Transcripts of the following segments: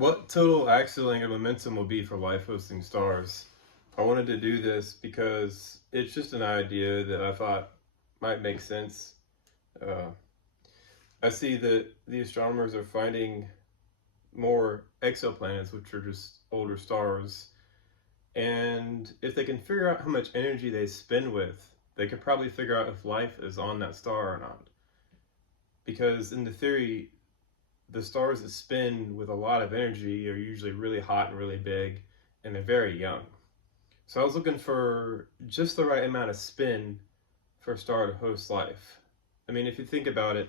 What total axial angular momentum will be for life-hosting stars? I wanted to do this because it's just an idea that I thought might make sense. Uh, I see that the astronomers are finding more exoplanets, which are just older stars, and if they can figure out how much energy they spin with, they could probably figure out if life is on that star or not. Because in the theory, the stars that spin with a lot of energy are usually really hot and really big, and they're very young. So I was looking for just the right amount of spin for a star to host life. I mean, if you think about it,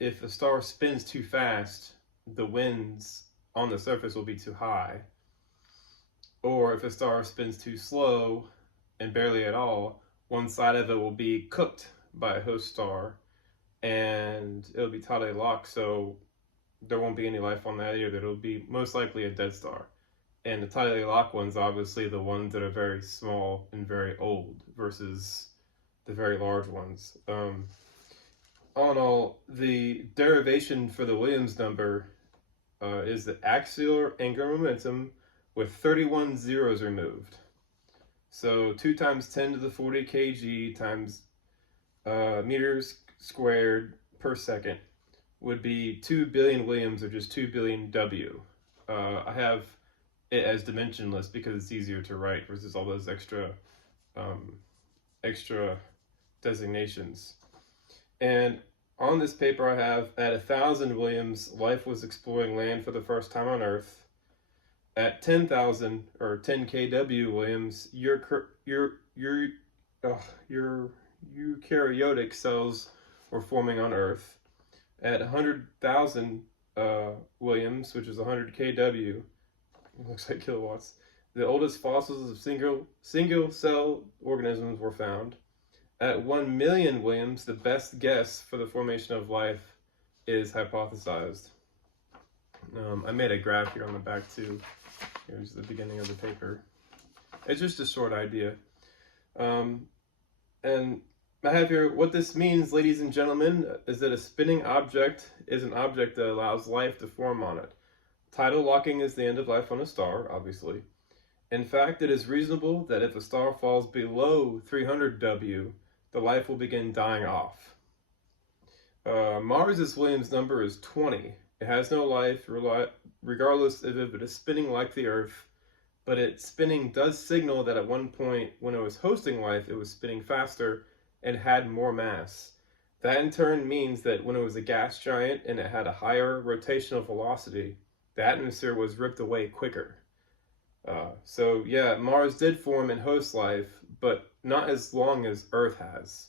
if a star spins too fast, the winds on the surface will be too high. Or if a star spins too slow and barely at all, one side of it will be cooked by a host star and it'll be tidally locked, so there won't be any life on that either. It'll be most likely a dead star. And the tidally locked ones, obviously, the ones that are very small and very old versus the very large ones. All in all, the derivation for the Williams number is the axial angular momentum with 31 zeros removed. So 2 times 10 to the 40 kg times meters squared per second would be 2 billion Williams, or just 2 billion W. I have it as dimensionless because it's easier to write versus all those extra designations. And on this paper I have, at 1,000 Williams, life was exploring land for the first time on Earth. At 10,000 or 10 kW Williams, eukaryotic cells were forming on Earth. At 100,000 Williams, which is 100 kW, it looks like kilowatts, the oldest fossils of single cell organisms were found. At 1 million Williams, the best guess for the formation of life is hypothesized. I made a graph here on the back too. Here's the beginning of the paper. It's just a short idea. And I have here, what this means, ladies and gentlemen, is that a spinning object is an object that allows life to form on it. Tidal locking is the end of life on a star, obviously. In fact, it is reasonable that if a star falls below 300 W, the life will begin dying off. Mars's Williams number is 20. It has no life, regardless if it is spinning like the Earth, but its spinning does signal that at one point when it was hosting life, it was spinning faster and had more mass. That in turn means that when it was a gas giant and it had a higher rotational velocity, the atmosphere was ripped away quicker. So yeah, Mars did form and host life, but not as long as Earth has.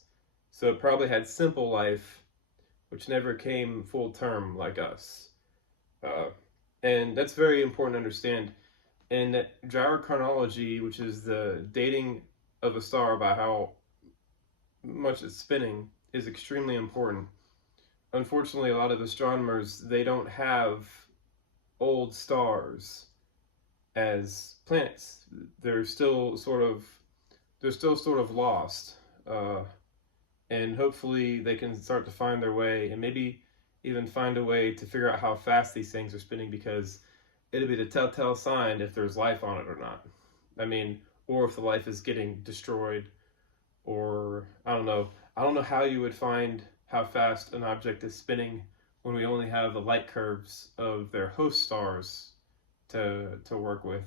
So it probably had simple life, which never came full term like us. And that's very important to understand. In gyrochronology, which is the dating of a star by how much it's spinning, is extremely important. Unfortunately, a lot of astronomers, they don't have old stars as planets. They're still sort of lost. And hopefully they can start to find their way and maybe even find a way to figure out how fast these things are spinning, because it'll be the telltale sign if there's life on it or not. I mean, or if the life is getting destroyed, or I don't know how you would find how fast an object is spinning when we only have the light curves of their host stars to work with.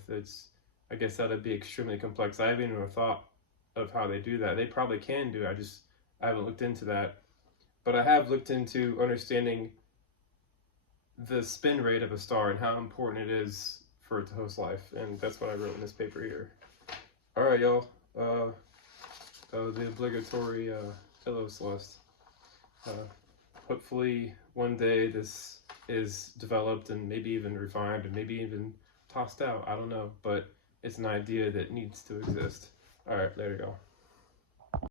I guess that'd be extremely complex. I haven't even thought of how they do that. They probably can do it. I haven't looked into that. But I have looked into understanding the spin rate of a star and how important it is for it to host life. And that's what I wrote in this paper here. All right, y'all. The obligatory hello, Celeste. Hopefully one day this is developed and maybe even refined and maybe even tossed out. I don't know, but it's an idea that needs to exist. All right, there you go.